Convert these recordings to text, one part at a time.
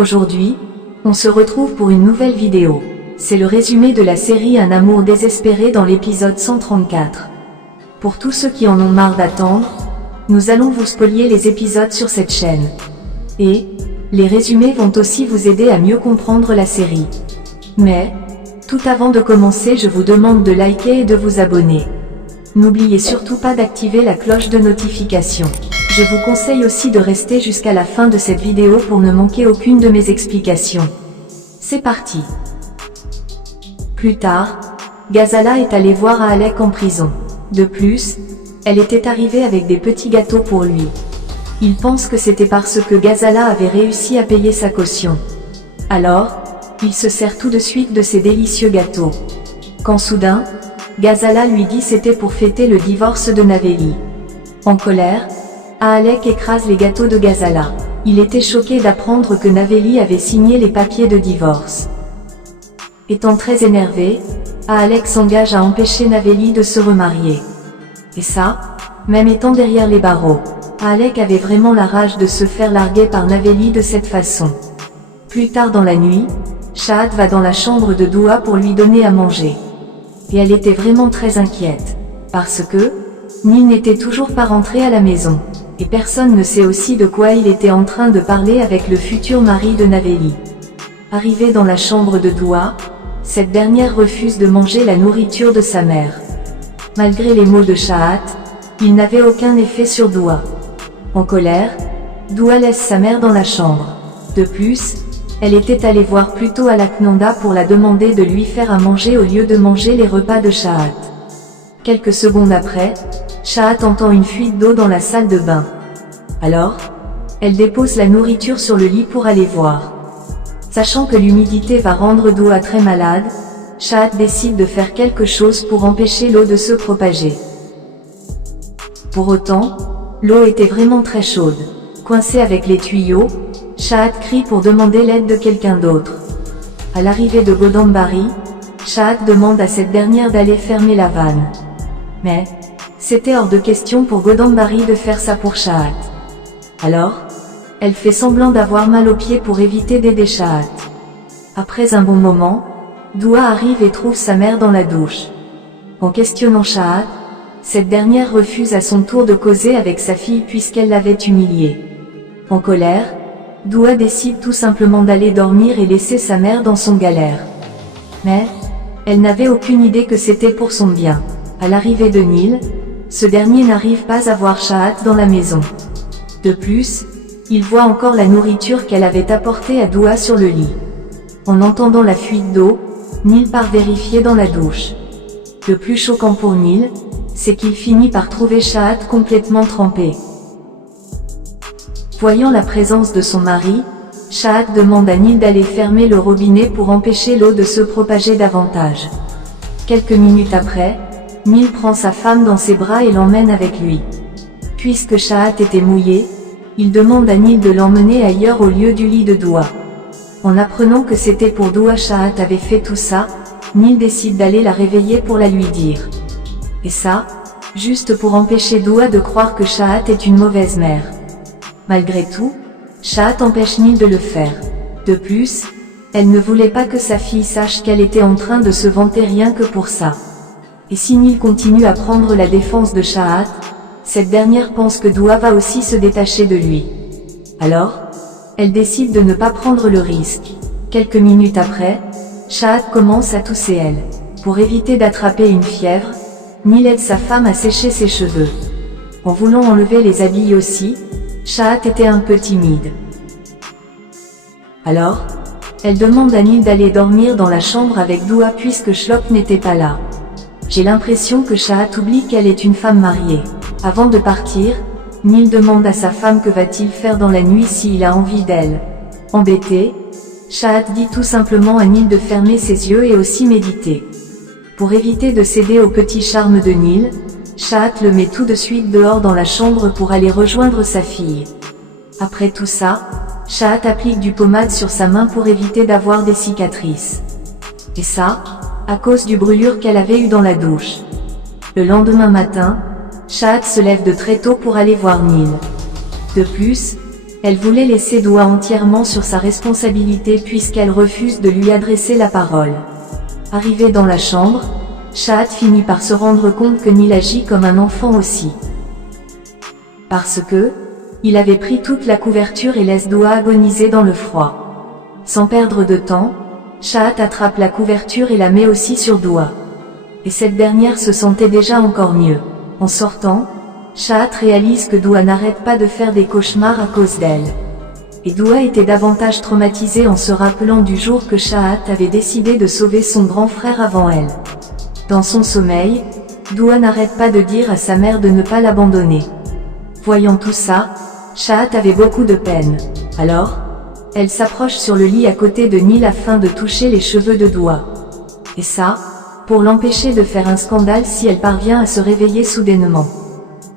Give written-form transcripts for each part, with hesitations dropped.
Aujourd'hui, on se retrouve pour une nouvelle vidéo. C'est le résumé de la série Un amour désespéré dans l'épisode 134. Pour tous ceux qui en ont marre d'attendre, nous allons vous spoiler les épisodes sur cette chaîne. Et les résumés vont aussi vous aider à mieux comprendre la série. Mais, tout avant de commencer, je vous demande de liker et de vous abonner. N'oubliez surtout pas d'activer la cloche de notification. Je vous conseille aussi de rester jusqu'à la fin de cette vidéo pour ne manquer aucune de mes explications. C'est parti. Plus tard, Ghazala est allée voir Alec en prison. De plus, elle était arrivée avec des petits gâteaux pour lui. Il pense que c'était parce que Ghazala avait réussi à payer sa caution. Alors, il se sert tout de suite de ces délicieux gâteaux. Quand soudain, Ghazala lui dit c'était pour fêter le divorce de Naveli. En colère, Alec écrase les gâteaux de Ghazala. Il était choqué d'apprendre que Naveli avait signé les papiers de divorce. Étant très énervé, Alec s'engage à empêcher Naveli de se remarier. Et ça, même étant derrière les barreaux, Alec avait vraiment la rage de se faire larguer par Naveli de cette façon. Plus tard dans la nuit, Shahad va dans la chambre de Doua pour lui donner à manger. Et elle était vraiment très inquiète, parce que Neil n'était toujours pas rentré à la maison, et personne ne sait aussi de quoi il était en train de parler avec le futur mari de Naveli. Arrivé dans la chambre de Doua, cette dernière refuse de manger la nourriture de sa mère. Malgré les mots de Shahad, il n'avait aucun effet sur Doua. En colère, Doua laisse sa mère dans la chambre. De plus, elle était allée voir plutôt Alaknanda pour la demander de lui faire à manger au lieu de manger les repas de Shahad. Quelques secondes après, Shahad entend une fuite d'eau dans la salle de bain. Alors, elle dépose la nourriture sur le lit pour aller voir. Sachant que l'humidité va rendre Doua très malade, Shahad décide de faire quelque chose pour empêcher l'eau de se propager. Pour autant, l'eau était vraiment très chaude. Coincée avec les tuyaux, Shahad crie pour demander l'aide de quelqu'un d'autre. À l'arrivée de Godambari, Shahad demande à cette dernière d'aller fermer la vanne. Mais, c'était hors de question pour Godambari de faire ça pour Shahad. Alors, elle fait semblant d'avoir mal aux pieds pour éviter d'aider Shahad. Après un bon moment, Doua arrive et trouve sa mère dans la douche. En questionnant Shahad, cette dernière refuse à son tour de causer avec sa fille puisqu'elle l'avait humiliée. En colère, Doua décide tout simplement d'aller dormir et laisser sa mère dans son galère. Mais, elle n'avait aucune idée que c'était pour son bien. À l'arrivée de Neil, ce dernier n'arrive pas à voir Shahad dans la maison. De plus, il voit encore la nourriture qu'elle avait apportée à Doua sur le lit. En entendant la fuite d'eau, Neil part vérifier dans la douche. Le plus choquant pour Neil, c'est qu'il finit par trouver Shahad complètement trempé. Voyant la présence de son mari, Shahad demande à Neil d'aller fermer le robinet pour empêcher l'eau de se propager davantage. Quelques minutes après, Neil prend sa femme dans ses bras et l'emmène avec lui. Puisque Shahad était mouillé, il demande à Neil de l'emmener ailleurs au lieu du lit de Doua. En apprenant que c'était pour Doua Shahad avait fait tout ça, Neil décide d'aller la réveiller pour la lui dire. Et ça, juste pour empêcher Doua de croire que Shahad est une mauvaise mère. Malgré tout, Shahad empêche Neil de le faire. De plus, elle ne voulait pas que sa fille sache qu'elle était en train de se vanter rien que pour ça. Et si Neil continue à prendre la défense de Shahad, cette dernière pense que Doua va aussi se détacher de lui. Alors, elle décide de ne pas prendre le risque. Quelques minutes après, Shahad commence à tousser elle. Pour éviter d'attraper une fièvre, Neil aide sa femme à sécher ses cheveux. En voulant enlever les habits aussi, Shahad était un peu timide. Alors, elle demande à Neil d'aller dormir dans la chambre avec Doua puisque Shlok n'était pas là. J'ai l'impression que Shahad oublie qu'elle est une femme mariée. Avant de partir, Neil demande à sa femme que va-t-il faire dans la nuit s'il a envie d'elle. Embêté, Shahad dit tout simplement à Neil de fermer ses yeux et aussi méditer. Pour éviter de céder au petit charme de Neil, Shahad le met tout de suite dehors dans la chambre pour aller rejoindre sa fille. Après tout ça, Shahad applique du pommade sur sa main pour éviter d'avoir des cicatrices. Et ça, à cause du brûlure qu'elle avait eu dans la douche. Le lendemain matin, Shahad se lève de très tôt pour aller voir Neil. De plus, Elle voulait laisser Doua entièrement sur sa responsabilité puisqu'elle refuse de lui adresser la parole. Arrivé dans la chambre, Shahad finit par se rendre compte que Neil agit comme un enfant aussi. Parce que, il avait pris toute la couverture et laisse Doua agoniser dans le froid. Sans perdre de temps, Shahad attrape la couverture et la met aussi sur Doua. Et cette dernière se sentait déjà encore mieux. En sortant, Shahad réalise que Doua n'arrête pas de faire des cauchemars à cause d'elle. Et Doua était davantage traumatisée en se rappelant du jour que Shahad avait décidé de sauver son grand frère avant elle. Dans son sommeil, Doua n'arrête pas de dire à sa mère de ne pas l'abandonner. Voyant tout ça, Shahad avait beaucoup de peine. Alors, elle s'approche sur le lit à côté de Neil afin de toucher les cheveux de Doua. Et ça, pour l'empêcher de faire un scandale si elle parvient à se réveiller soudainement.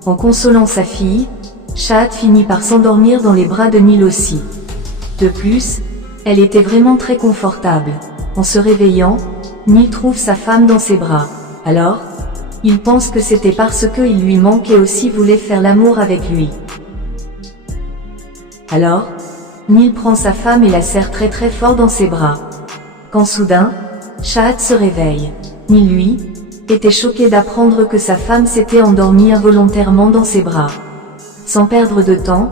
En consolant sa fille, Shahad finit par s'endormir dans les bras de Neil aussi. De plus, elle était vraiment très confortable. En se réveillant, Neil trouve sa femme dans ses bras. Alors, il pense que c'était parce qu'il lui manque et aussi voulait faire l'amour avec lui. Alors, Neil prend sa femme et la serre très très fort dans ses bras. Quand soudain, Shahad se réveille. Neil, lui, était choqué d'apprendre que sa femme s'était endormie involontairement dans ses bras. Sans perdre de temps,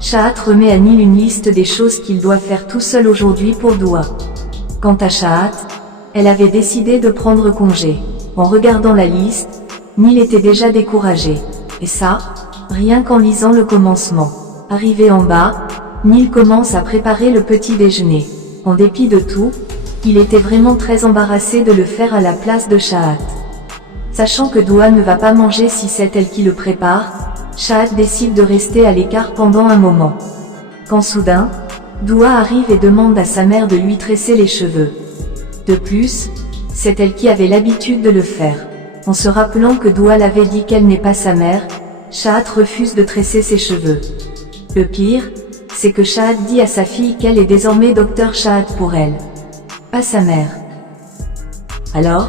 Shahad remet à Neil une liste des choses qu'il doit faire tout seul aujourd'hui pour Doua. Quant à Shahad, elle avait décidé de prendre congé. En regardant la liste, Neil était déjà découragé. Et ça, rien qu'en lisant le commencement. Arrivé en bas, Neil commence à préparer le petit déjeuner. En dépit de tout, il était vraiment très embarrassé de le faire à la place de Shahad. Sachant que Doua ne va pas manger si c'est elle qui le prépare, Shahad décide de rester à l'écart pendant un moment. Quand soudain, Doua arrive et demande à sa mère de lui tresser les cheveux. De plus, c'est elle qui avait l'habitude de le faire. En se rappelant que Doua l'avait dit qu'elle n'est pas sa mère, Shahad refuse de tresser ses cheveux. Le pire, c'est que Shahad dit à sa fille qu'elle est désormais Dr Shahad pour elle. Pas sa mère. Alors,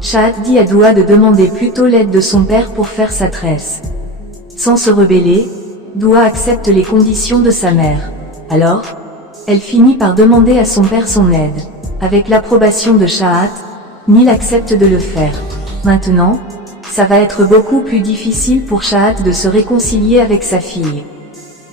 Shahad dit à Doua de demander plutôt l'aide de son père pour faire sa tresse. Sans se rebeller, Doua accepte les conditions de sa mère. Alors, elle finit par demander à son père son aide. Avec l'approbation de Shahad, Neil accepte de le faire. Maintenant, ça va être beaucoup plus difficile pour Shahad de se réconcilier avec sa fille.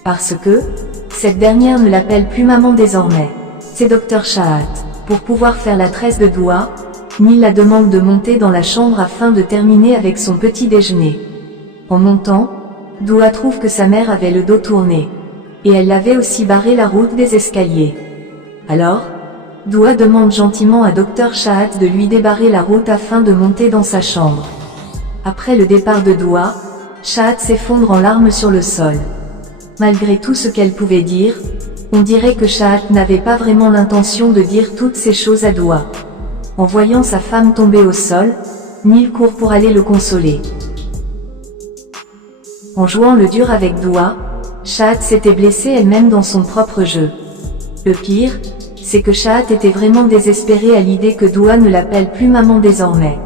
Parce que, cette dernière ne l'appelle plus maman désormais. C'est Dr Shahad. Pour pouvoir faire la tresse de Doua, Neil la demande de monter dans la chambre afin de terminer avec son petit déjeuner. En montant, Doua trouve que sa mère avait le dos tourné. Et elle avait aussi barré la route des escaliers. Alors, Doua demande gentiment à Dr Shahad de lui débarrer la route afin de monter dans sa chambre. Après le départ de Doua, Shahad s'effondre en larmes sur le sol. Malgré tout ce qu'elle pouvait dire, on dirait que Shahad n'avait pas vraiment l'intention de dire toutes ces choses à Doua. En voyant sa femme tomber au sol, Neil court pour aller le consoler. En jouant le dur avec Doua, Shahad s'était blessée elle-même dans son propre jeu. Le pire, c'est que Shahad était vraiment désespéré à l'idée que Doua ne l'appelle plus maman désormais.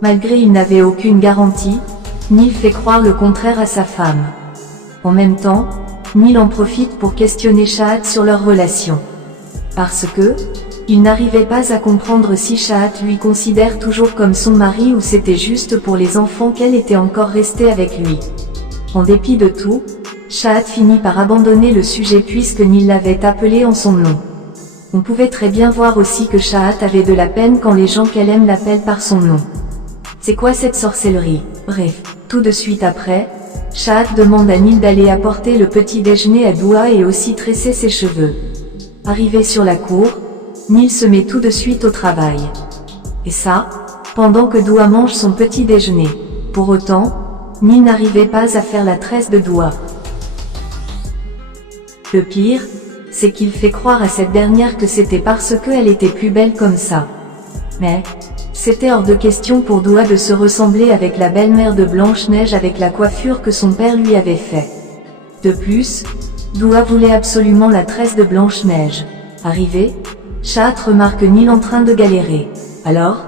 Malgré il n'avait aucune garantie, Neil fait croire le contraire à sa femme. En même temps, Neil en profite pour questionner Shahad sur leur relation. Parce que, il n'arrivait pas à comprendre si Shahad lui considère toujours comme son mari ou c'était juste pour les enfants qu'elle était encore restée avec lui. En dépit de tout, Shahad finit par abandonner le sujet puisque Neil l'avait appelé en son nom. On pouvait très bien voir aussi que Shahad avait de la peine quand les gens qu'elle aime l'appellent par son nom. C'est quoi cette sorcellerie? Bref, tout de suite après, Shahad demande à Neil d'aller apporter le petit déjeuner à Doua et aussi tresser ses cheveux. Arrivé sur la cour, Neil se met tout de suite au travail. Et ça, pendant que Doua mange son petit déjeuner. Pour autant, Neil n'arrivait pas à faire la tresse de Doua. Le pire, c'est qu'il fait croire à cette dernière que c'était parce qu'elle était plus belle comme ça. Mais, c'était hors de question pour Doua de se ressembler avec la belle-mère de Blanche-Neige avec la coiffure que son père lui avait fait. De plus, Doua voulait absolument la tresse de Blanche-Neige. Arrivée, Shahad remarque Neil en train de galérer. Alors,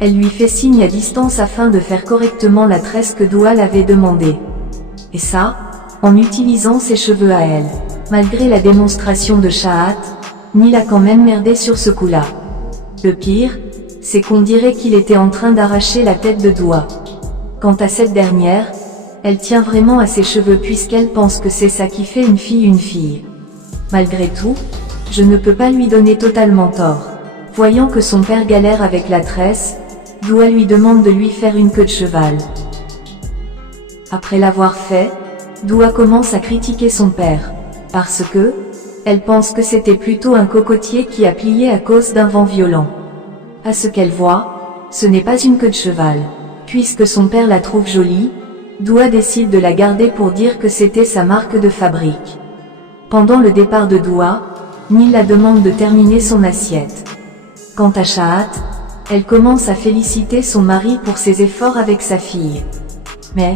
elle lui fait signe à distance afin de faire correctement la tresse que Doua l'avait demandé. Et ça, en utilisant ses cheveux à elle. malgré la démonstration de Shahat, Nil a quand même merdé sur ce coup-là. Le pire, c'est qu'on dirait qu'il était en train d'arracher la tête de Doua. Quant à cette dernière, elle tient vraiment à ses cheveux puisqu'elle pense que c'est ça qui fait une fille. Malgré tout, je ne peux pas lui donner totalement tort. Voyant que son père galère avec la tresse, Doua lui demande de lui faire une queue de cheval. Après l'avoir fait, Doua commence à critiquer son père, parce que, elle pense que c'était plutôt un cocotier qui a plié à cause d'un vent violent. À ce qu'elle voit, ce n'est pas une queue de cheval. Puisque son père la trouve jolie, Doua décide de la garder pour dire que c'était sa marque de fabrique. Pendant le départ de Doua, Nil la demande de terminer son assiette. Quant à Shahat, elle commence à féliciter son mari pour ses efforts avec sa fille. Mais,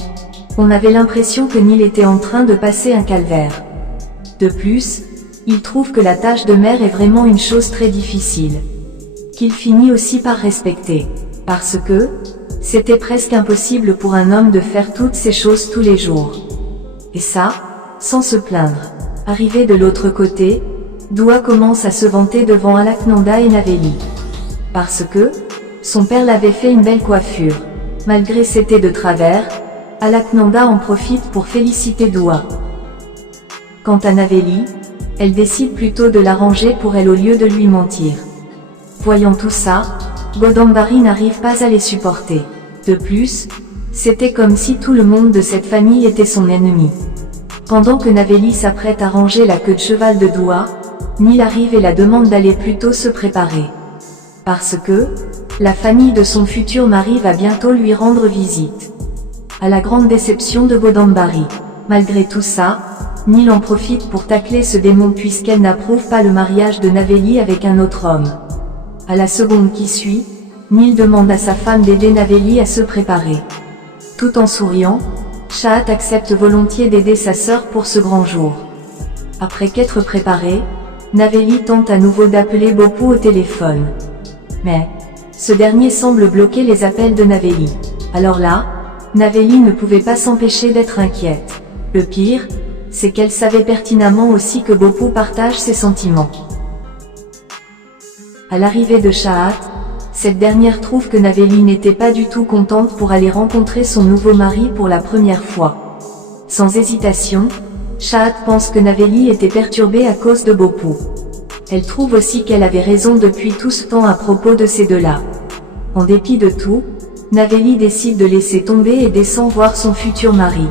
on avait l'impression que Nil était en train de passer un calvaire. De plus, il trouve que la tâche de mère est vraiment une chose très difficile, qu'il finit aussi par respecter, parce que, c'était presque impossible pour un homme de faire toutes ces choses tous les jours. Et ça, sans se plaindre. Arrivé de l'autre côté, Doua commence à se vanter devant Alaknanda et Naveli. Parce que, son père l'avait fait une belle coiffure. Malgré c'était de travers, Alaknanda en profite pour féliciter Doua. Quant à Naveli, elle décide plutôt de l'arranger pour elle au lieu de lui mentir. Voyant tout ça, Godambari n'arrive pas à les supporter. De plus, c'était comme si tout le monde de cette famille était son ennemi. Pendant que Naveli s'apprête à ranger la queue de cheval de Doua, Nil arrive et la demande d'aller plutôt se préparer. Parce que, la famille de son futur mari va bientôt lui rendre visite. À la grande déception de Godambari. Malgré tout ça, Nil en profite pour tacler ce démon puisqu'elle n'approuve pas le mariage de Naveli avec un autre homme. À la seconde qui suit, Nil demande à sa femme d'aider Naveli à se préparer. Tout en souriant, Shahat accepte volontiers d'aider sa sœur pour ce grand jour. Après qu'être préparée, Naveli tente à nouveau d'appeler Bopu au téléphone. Mais, ce dernier semble bloquer les appels de Naveli. Alors là, Naveli ne pouvait pas s'empêcher d'être inquiète. Le pire, c'est qu'elle savait pertinemment aussi que Bopu partage ses sentiments. À l'arrivée de Shahat, cette dernière trouve que Naveli n'était pas du tout contente pour aller rencontrer son nouveau mari pour la première fois. Sans hésitation, Shahat pense que Naveli était perturbée à cause de Bopu. Elle trouve aussi qu'elle avait raison depuis tout ce temps à propos de ces deux-là. En dépit de tout, Naveli décide de laisser tomber et descend voir son futur mari.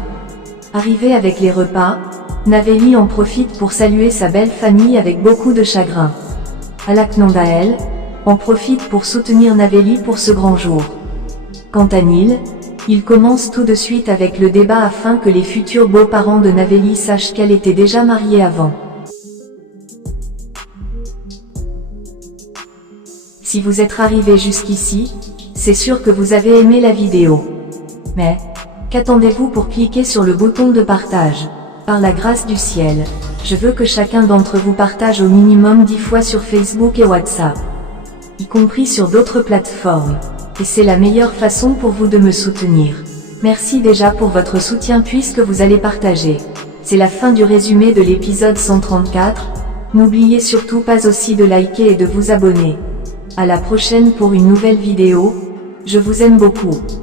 Arrivé avec les repas, Naveli en profite pour saluer sa belle famille avec beaucoup de chagrin. Alaknanda elle, en profite pour soutenir Naveli pour ce grand jour. Quant à Nil, il commence tout de suite avec le débat afin que les futurs beaux-parents de Naveli sachent qu'elle était déjà mariée avant. Si vous êtes arrivé jusqu'ici, c'est sûr que vous avez aimé la vidéo. Mais, qu'attendez-vous pour cliquer sur le bouton de partage? Par la grâce du ciel, je veux que chacun d'entre vous partage au minimum 10 fois sur Facebook et WhatsApp, y compris sur d'autres plateformes, et c'est la meilleure façon pour vous de me soutenir. Merci déjà pour votre soutien puisque vous allez partager. C'est la fin du résumé de l'épisode 134, n'oubliez surtout pas aussi de liker et de vous abonner. À la prochaine pour une nouvelle vidéo, je vous aime beaucoup.